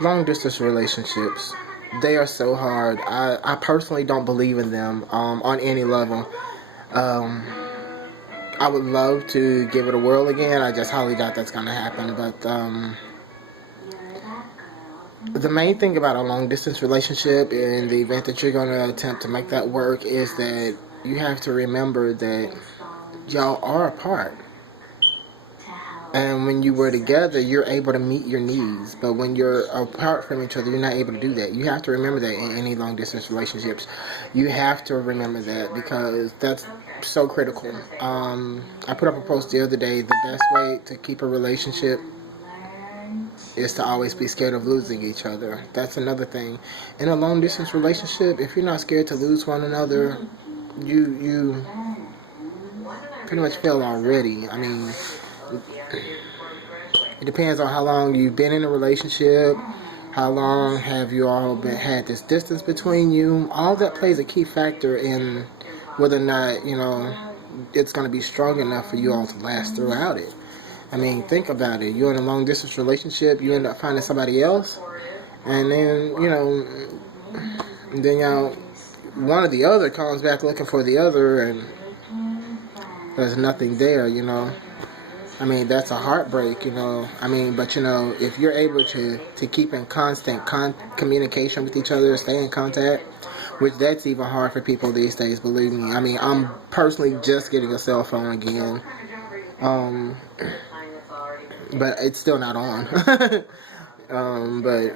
Long distance relationships, they are so hard. I personally don't believe in them on any level. Um, I would love to give it a whirl again. I just highly doubt that's going to happen. But the main thing about a long distance relationship, in the event that you're going to attempt to make that work, is that you have to remember that y'all are apart. And when you were together, you're able to meet your needs. But when you're apart from each other, you're not able to do that. You have to remember that in any long distance relationships. You have to remember that, because that's so critical. I put up a post the other day. The best way to keep a relationship is to always be scared of losing each other. That's another thing. In a long distance relationship, if you're not scared to lose one another, you pretty much fail already. I mean, it depends on how long you've been in a relationship, how long have you all had this distance between you. All that plays a key factor in whether or not, it's going to be strong enough for you all to last throughout it. I mean, think about it. You're in a long distance relationship, you end up finding somebody else, and then, one or the other comes back looking for the other, and there's nothing there, I mean, that's a heartbreak, I mean, but, if you're able to keep in constant communication with each other, stay in contact, which that's even hard for people these days, believe me. I mean, I'm personally just getting a cell phone again. But it's still not on. But,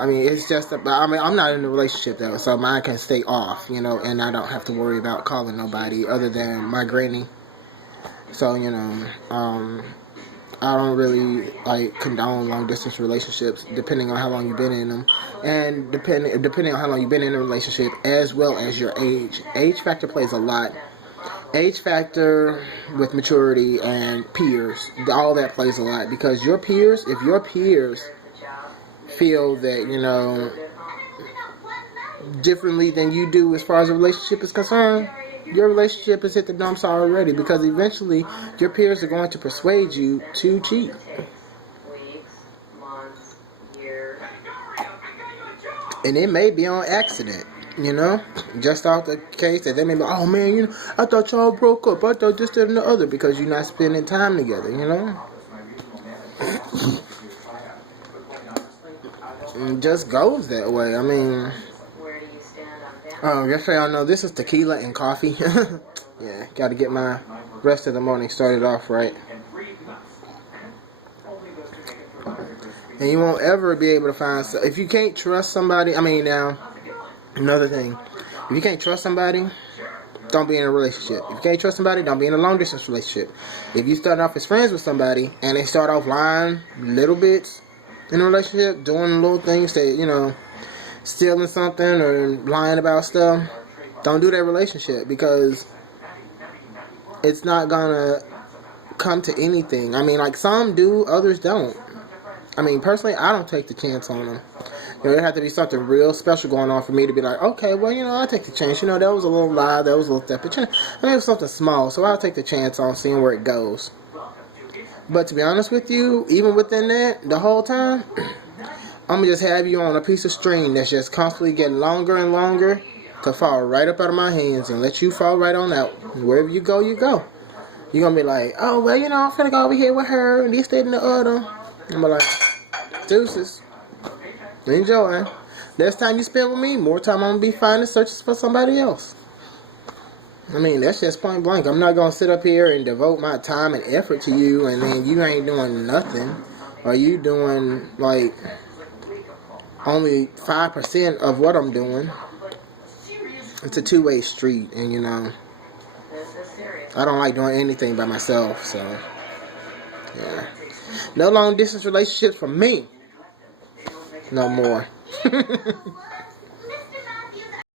I mean, it's just, I'm not in a relationship, though, so mine can stay off, and I don't have to worry about calling nobody other than my granny. So, I don't really condone long distance relationships, depending on how long you've been in them, and depending on how long you've been in a relationship, as well as your age. Age factor plays a lot. Age factor with maturity and peers, all that plays a lot, because if your peers feel that differently than you do as far as a relationship is concerned, your relationship has hit the dumps already, because eventually your peers are going to persuade you to cheat. And it may be on accident, just off the case that they may be, oh man, I thought y'all broke up, I thought this, that, and the other, because you're not spending time together, It just goes that way. I mean, just so y'all know, this is tequila and coffee. Yeah, got to get my rest of the morning started off right. And you won't ever be able to find, if you can't trust somebody, now, another thing, if you can't trust somebody, don't be in a relationship. If you can't trust somebody, don't be in a long distance relationship. If you start off as friends with somebody, and they start off lying little bits in a relationship, doing little things that, stealing something or lying about stuff, don't do that relationship, because it's not gonna come to anything. I mean, some do, others don't. I mean, personally, I don't take the chance on them. There have to be something real special going on for me to be like, okay, well, I'll take the chance. That was a little lie, that was a little step, but it was something small, so I'll take the chance on seeing where it goes. But to be honest with you, even within that, the whole time, I'm gonna just have you on a piece of string that's just constantly getting longer and longer to fall right up out of my hands and let you fall right on out. Wherever you go, you go. You're gonna be like, oh, well, I'm finna go over here with her and this, that, and the other. I'm like, deuces. Enjoy. Less time you spend with me, more time I'm gonna be finding searches for somebody else. I mean, that's just point blank. I'm not gonna sit up here and devote my time and effort to you, and then you ain't doing nothing, or you doing only 5% of what I'm doing. It's a two-way street, and I don't like doing anything by myself, so yeah. No long distance relationships for me. No more.